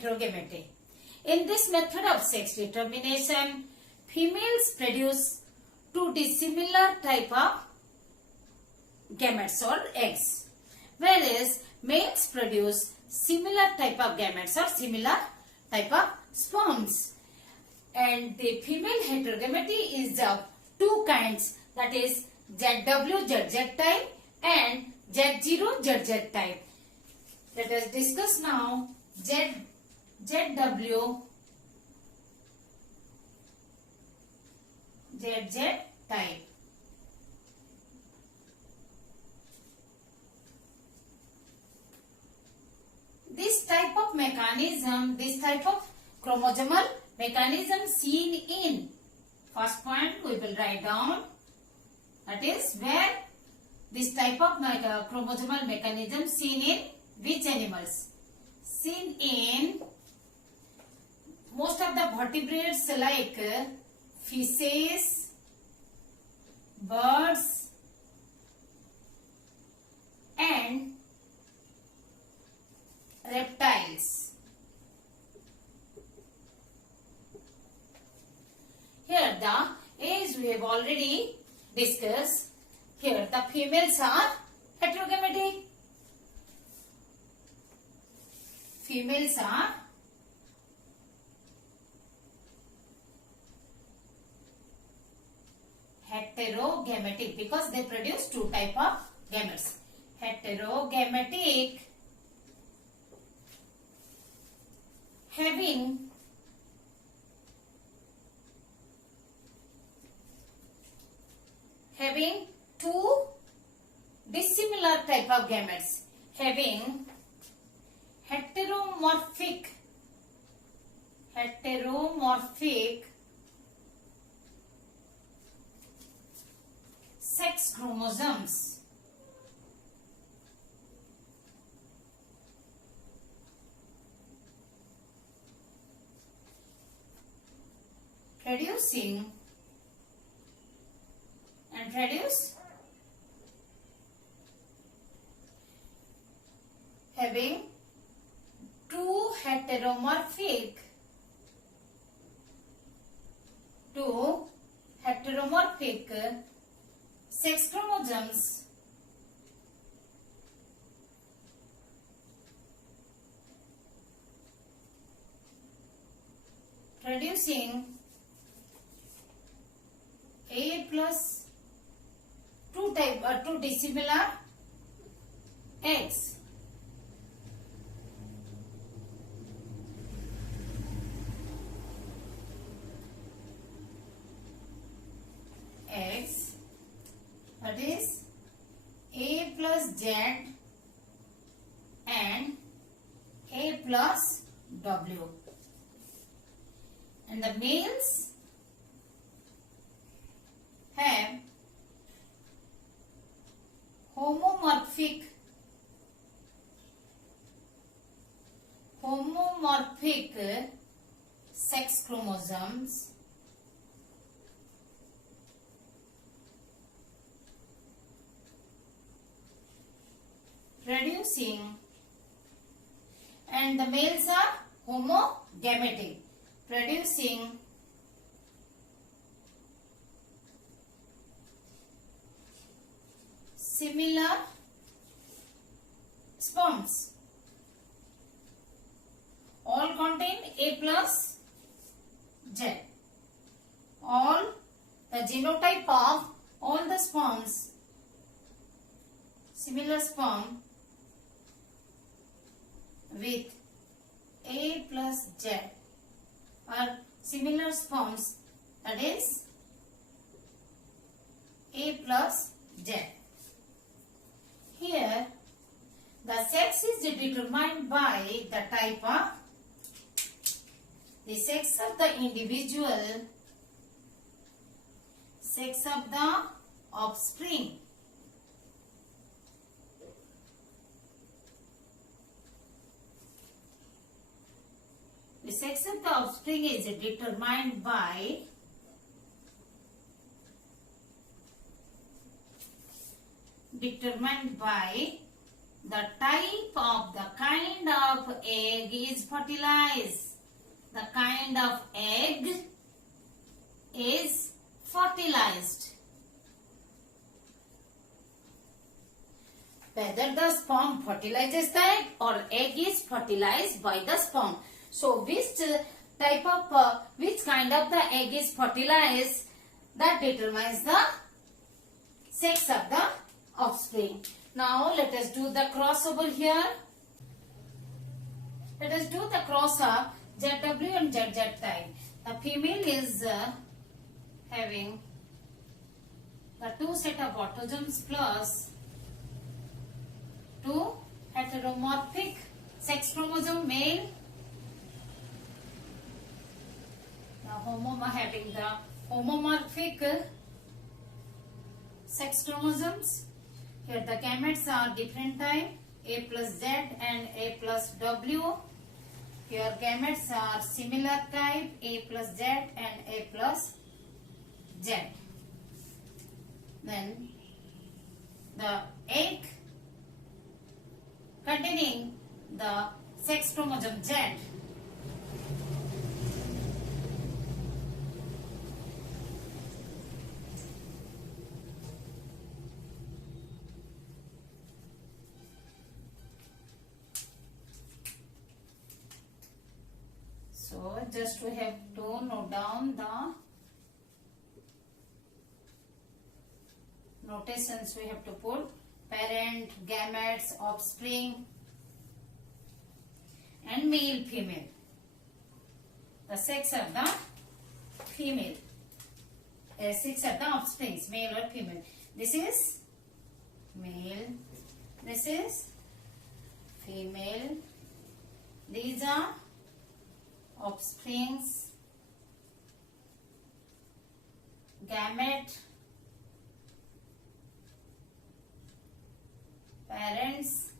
heterogamety. In this method of sex determination, females produce two dissimilar type of gametes or eggs, whereas males produce similar type of gametes or similar type of sperms. And the female heterogamety is of two kinds, that is ZW ZZ type and Z0 ZZ type. Let us discuss now ZW ZZ type. This type of mechanism, this type of chromosomal mechanism seen in, first point we will write down, that is where this type of chromosomal mechanism seen in which animals? Seen in most of the vertebrates like fishes, birds and reptiles. Here the age we have already discussed. Here the females are heterogamety. Females are heterogametic because they produce two type of gametes. Heterogametic, having two dissimilar type of gametes, having heteromorphic sex chromosomes. Producing and produce having two heteromorphic sex chromosomes producing A plus two dissimilar eggs. That is A plus Z and A plus W. And the males have homomorphic sex chromosomes producing, and the males are homogametic, producing similar sperms. All contain A plus Z. All the genotype of all the sperms, similar sperm with A plus Z are similar sperms, that is A plus Z. Here the sex is determined by the type of the sex of the individual, sex of the offspring. The sex of the offspring is determined by The type of the kind of egg is fertilized. The kind of egg is fertilized. Whether the sperm fertilizes the egg or egg is fertilized by the sperm. So which kind of the egg is fertilized, that determines the sex of the offspring. Now let us do the crossover here. Let us do the cross of ZW and ZZ type. The female is having the two set of autosomes plus two heteromorphic sex chromosome male. Having the homomorphic sex chromosomes. Here the gametes are different type, A plus Z and A plus W. Here gametes are similar type, A plus Z and A plus Z. Then the egg containing the sex chromosome Z So just we have to note down the notations we have to put: parent, gametes, offspring and male, female. The sex of the female, sex of the offsprings, male or female. This is male, this is female. These are offsprings, gamete, parents.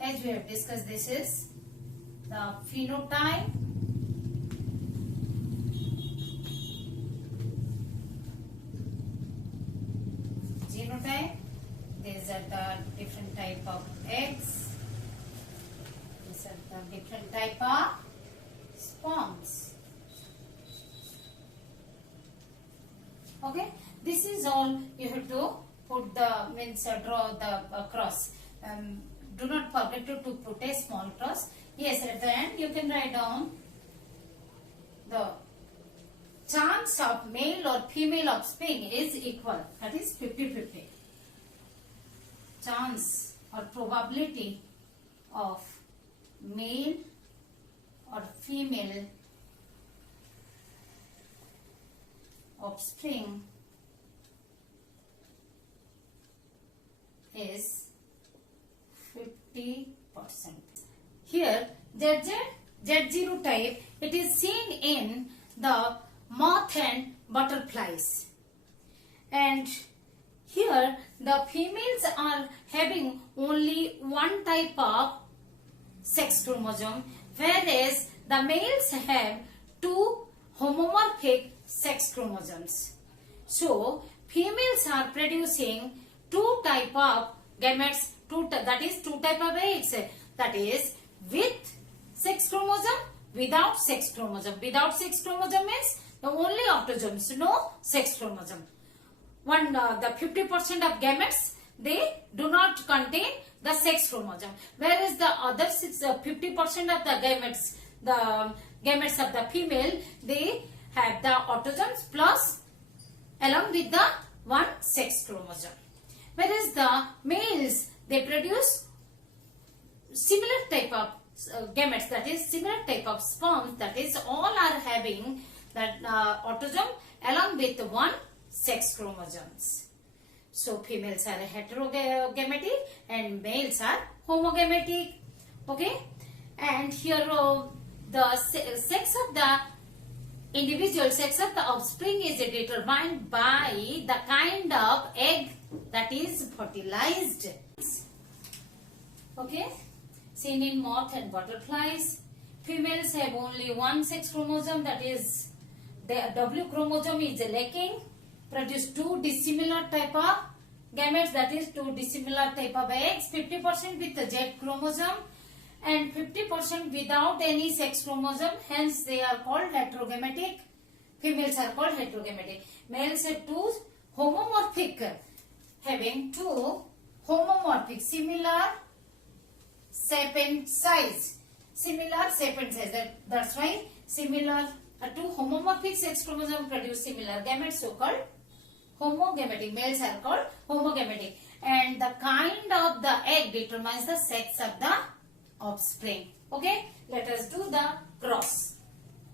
As we have discussed, this is the phenotype, genotype. These are the different type of eggs. These are the different type of sperms. Okay, this is all you have to put the draw the cross. Do not forget to put a small cross. Yes, at the end you can write down the chance of male or female offspring is equal. That is 50-50. Chance or probability of male or female offspring is 50%. Here Z0 type, it is seen in the moth and butterflies, and here the females are having only one type of sex chromosome, whereas the males have two homomorphic sex chromosomes. So females are producing two type of gametes, that is two type of eggs, that is with sex chromosome, without sex chromosome. Without sex chromosome means the only autosomes, no sex chromosome. The 50% of gametes, they do not contain the sex chromosome, whereas the other 50% of the gametes of the female, they have the autosomes plus along with the one sex chromosome, whereas the males, they produce similar type of gametes, that is similar type of sperms, that is all are having that autosome along with one sex chromosomes. So females are heterogametic and males are homogametic. Okay, and here the sex of the individual, sex of the offspring is determined by the kind of egg that is fertilized. Okay, seen in moth and butterflies, females have only one sex chromosome, that is the W chromosome is lacking, produce two dissimilar type of gametes, that is two dissimilar type of eggs, 50% with the Z chromosome and 50% without any sex chromosome, hence they are called heterogametic. Females are called heterogametic. Males have two homomorphic, having two homomorphic, similar shape and size. Similar shape and size. That's why similar two homomorphic sex chromosome produce similar gametes, so called homogametic. Males are called homogametic. And the kind of the egg determines the sex of the offspring. Okay, let us do the cross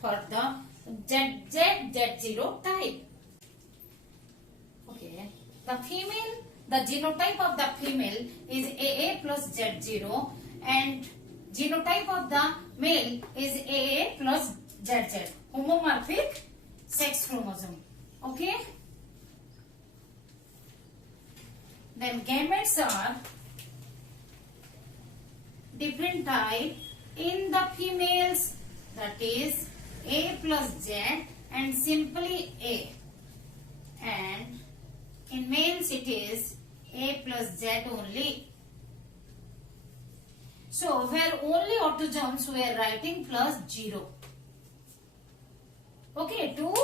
for the Z0 type. Okay, the female, the genotype of the female is AA plus Z0 and genotype of the male is AA plus ZZ. Homomorphic sex chromosome. Okay. Then gametes are different type in the females, that is A plus Z and simply A, and in males it is A plus Z only. So where only autosomes we are writing plus 0. Okay, to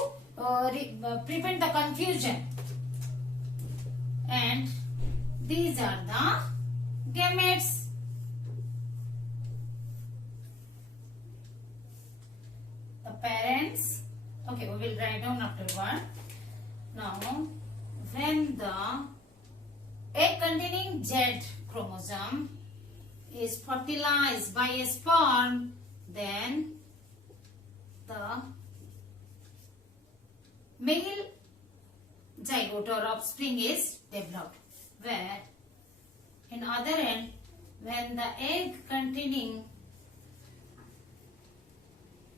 prevent the confusion. And these are the gametes. The parents. Okay, we will write down after one. Now, when the egg containing Z chromosome is fertilized by a sperm, then the male zygote or offspring is developed. Where in other end, when the egg containing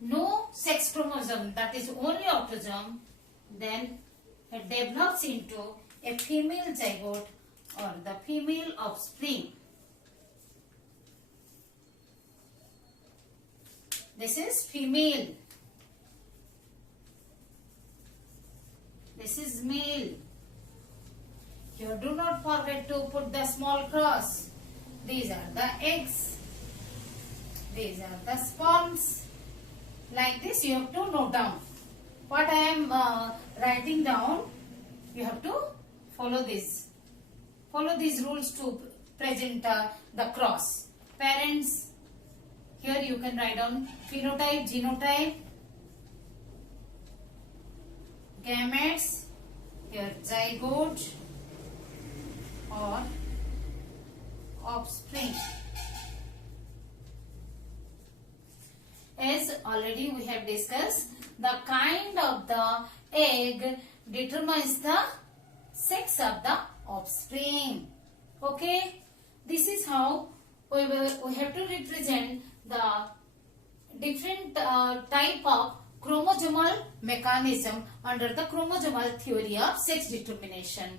no sex chromosome, that is only autosome, then it develops into a female zygote or the female offspring. This is female. This is male. Here do not forget to put the small cross. These are the eggs. These are the sperms. Like this you have to note down. What I am writing down, you have to follow this. Follow these rules to present the cross. Parents, here you can write down phenotype, genotype, gametes, here zygote or offspring. As already we have discussed, the kind of the egg determines the sex of the offspring. Okay, this is how we have to represent the different type of chromosomal mechanism under the chromosomal theory of sex determination.